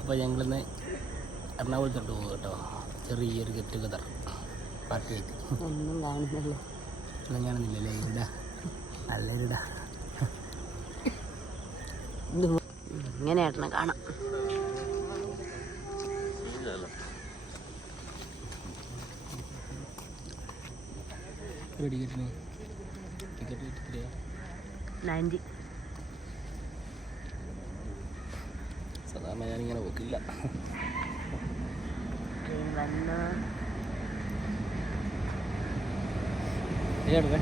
അപ്പോൾ ഞങ്ങളിന്ന് എറണാകുളത്തോട്ട് പോകും കേട്ടോ. ചെറിയൊരു ഗെറ്റ് ടുഗദർ പാർട്ടി ആയിട്ട്. ഒന്നും കാണുന്നില്ല. ഒന്നും കാണുന്നില്ലല്ലേ? ഇടാ നല്ലൊരിടാ. ഇങ്ങനെയായിരുന്നു കാണാം. ടിക്കറ്റിന് ടിക്കറ്റ് 90. സാധാരണ ഞാനിങ്ങനെ പോക്കില്ല. ഏടുവേ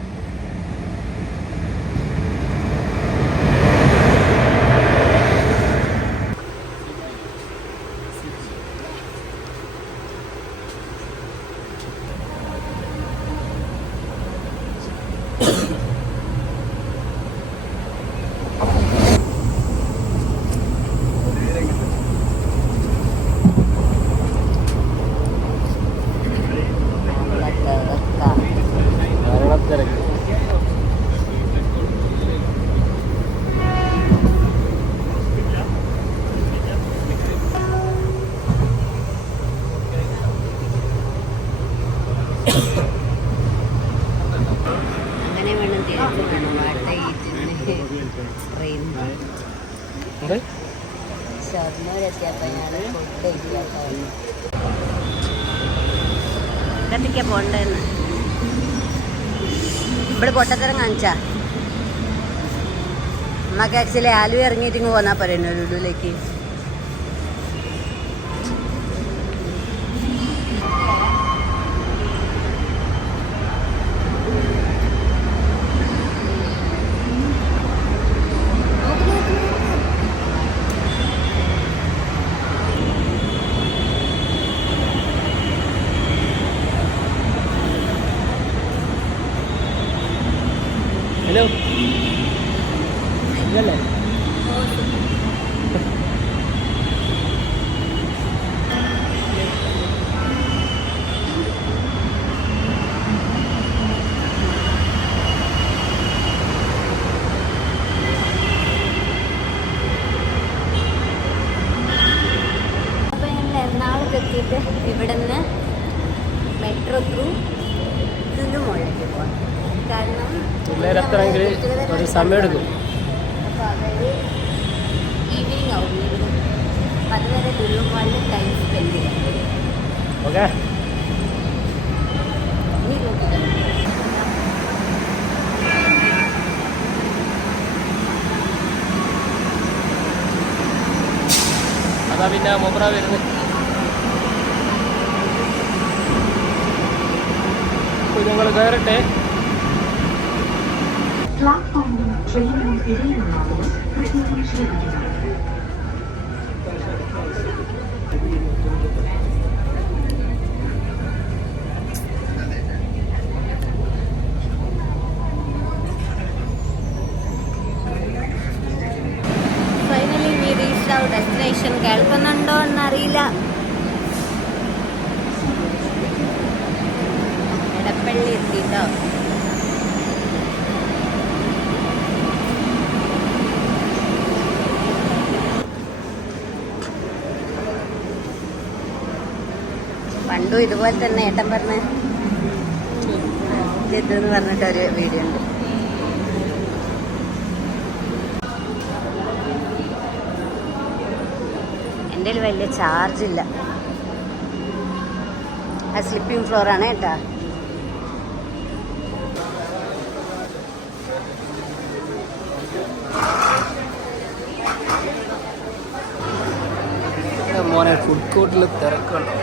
കത്തിക്ക പോണ്ടെന്ന് ഇവിടെ പൊട്ടത്തരം കാണിച്ചാ. നമുക്ക് ആക്ച്വലി ആലുവ ഇറങ്ങിയിട്ട് ഇങ്ങ് പോന്നാ പറയുന്നു ലുലുവിലേക്ക്. ഹലോ ഇതല്ലേ? അപ്പോൾ ഞങ്ങൾ എറണാകുളത്തെത്തിയിട്ട് ഇവിടെ നിന്ന് മെട്രോ ത്രൂ ലുലു മോളിലേക്ക് പോകാം. കാരണം പിള്ളേരെത്തണമെങ്കിൽ ഒരു സമയം എടുക്കും. അപ്പോൾ അവർ ഈവനിങ് ആവും. അപ്പം അതുവരെ ലുലു മോളിൽ ടൈം സ്പെൻഡ് ചെയ്യാം. ഓക്കെ ഇനി നോക്കില്ല. അതാ പിന്നെ മൊബ്ര വരുന്നത്. ഞങ്ങൾ കയറട്ടെ. പ്ലാറ്റ്ഫോമിലും ട്രെയിനിനും ഇടയിലുള്ളവരും പ്രത്യേകം ശ്രദ്ധിക്കുക. Finally we reached our destination. കേൾക്കുന്നുണ്ടോ എന്നറിയില്ല. എടപ്പള്ളി എത്തിട്ടോ. പണ്ടും ഇതുപോലെ തന്നെ ഏട്ടൻ പറഞ്ഞ ഇതെന്ന് പറഞ്ഞിട്ടൊരു വീഡിയോ ഉണ്ട്. എൻ്റെ കയ്യിൽ വലിയ ചാർജില്ല. ആ സ്ലിപ്പിംഗ് ഫ്ലോറാണ് കേട്ടാ. മോനെ ഫുഡ് കോർട്ടിൽ തിരക്കുണ്ട്.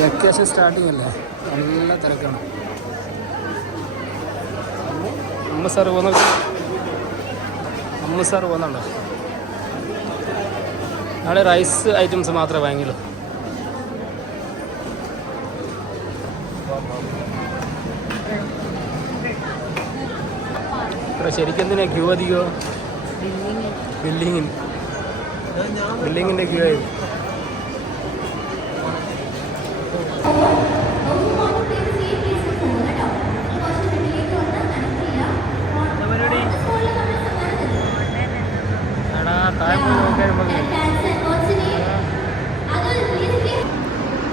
വെക്കേഷൻ സ്റ്റാർട്ടിങ് അല്ലേ, നല്ല തിരക്കാണ്. അമ്മ സാർ പോകുന്നുണ്ടോ? നാളെ റൈസ് ഐറ്റംസ് മാത്രമേ വാങ്ങിയുള്ളൂ. ഇവിടെ ശരിക്കും എന്തിനാ ക്യൂ അധികമോ? ബില്ലിങ്ങിൻ്റെ ക്യൂ ആയി.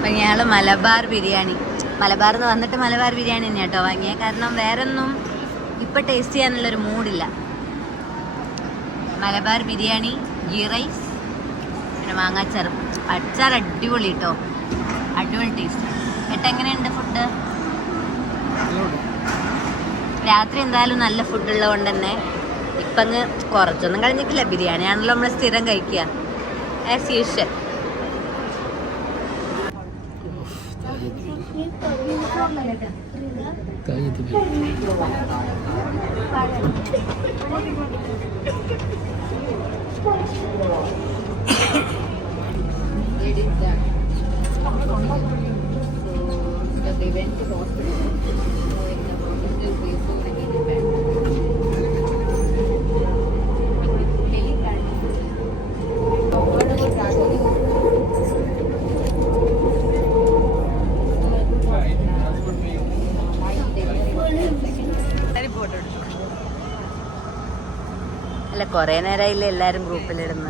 അപ്പം ഞങ്ങൾ മലബാർ ബിരിയാണി, മലബാർ എന്ന് വന്നിട്ട് മലബാർ ബിരിയാണി തന്നെ കേട്ടോ വാങ്ങിയ. കാരണം വേറെ ഒന്നും ഇപ്പം ടേസ്റ്റ് ചെയ്യാനുള്ളൊരു മൂഡില്ല. മലബാർ ബിരിയാണി, ഗീ റൈസ്, പിന്നെ മാങ്ങാച്ചാർ. അച്ചാർ അടിപൊളി കേട്ടോ, അടിപൊളി ടേസ്റ്റ്. ഏട്ടാ എങ്ങനെയുണ്ട് ഫുഡ്? രാത്രി എന്തായാലും നല്ല ഫുഡ് ഉള്ളത് തന്നെ ഇപ്പം അങ്ങ് കുറച്ചൊന്നും കഴിഞ്ഞിട്ടില്ല. ബിരിയാണിയാണല്ലോ നമ്മൾ സ്ഥിരം കഴിക്കുക ആസ് യൂഷ്വൽ. അല്ല കൊറേ നേരമായില്ലേ എല്ലാരും ഗ്രൂപ്പിലിടുന്ന.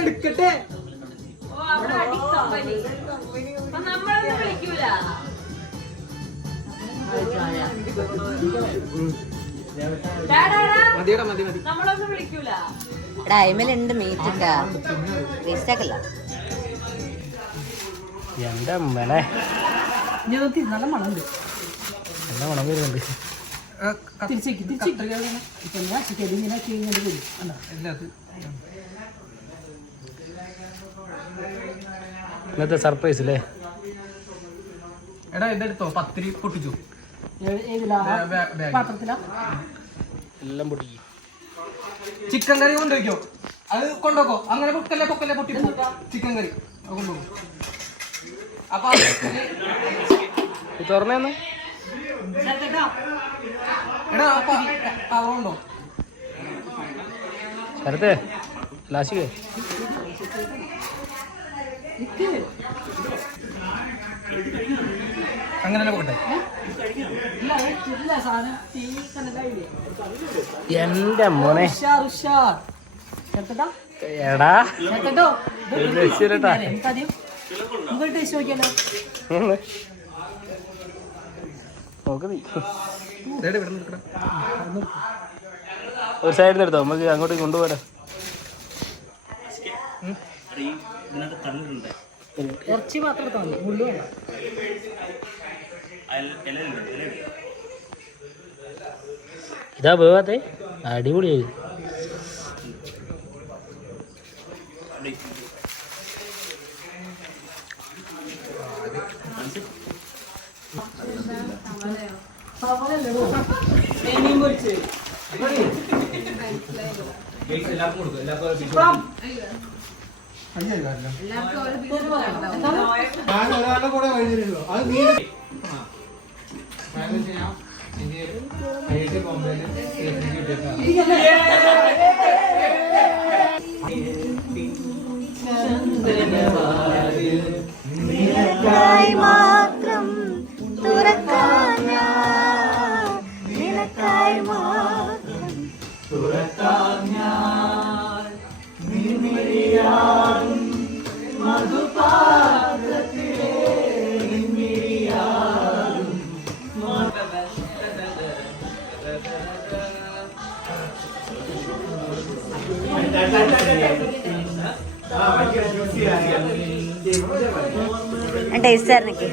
എടുക്കട്ടെ ടൈമിലുണ്ട് മീറ്റിട്ടാ, വേസ്റ്റ് ആക്കല്ല. എന്റെ അമ്മനെ നല്ല മണമുണ്ട്, നല്ല മണം വരുന്നുണ്ട്. ഇന്നത്തെ സർപ്രൈസ് അല്ലേ? എടാ ഇതെടുത്തോ, പത്തിരി പൊട്ടിച്ചു എല്ലാം പൊട്ടി. ചിക്കൻ കറി കൊണ്ടുവയ്ക്കോ, അത് കൊണ്ടുപോക്കോ. അങ്ങനെ പൊക്കല്ലേ പൊക്കല്ലേ പൊട്ടി ചിക്കൻ കറി കൊണ്ടുപോകും. അപ്പൊ തുറന്നേന്ന് എടാ അതുകൊണ്ടോ ശരത്തെ ലാശികേ അങ്ങനെ പോട്ടെ. എന്റെ മോനെ എടാ നോക്ക് നീ ഒരു സൈഡിൽ എടുത്തോ, നമുക്ക് അങ്ങോട്ടേക്ക് കൊണ്ടുപോരാ. കുറച്ച് മാത്രം എടുത്താൽ മതി, മുള്ളു വേണം. ഇതാ വേവാത്തെ അടിപൊളിയായി. മാത്രം തുറക്കാൻ നിനക്കായി മാത്രം തുറക്കാൻ മധുപാത്രത്തിലെ ടേസ്റ്റ് ആയിരുന്നെങ്കിൽ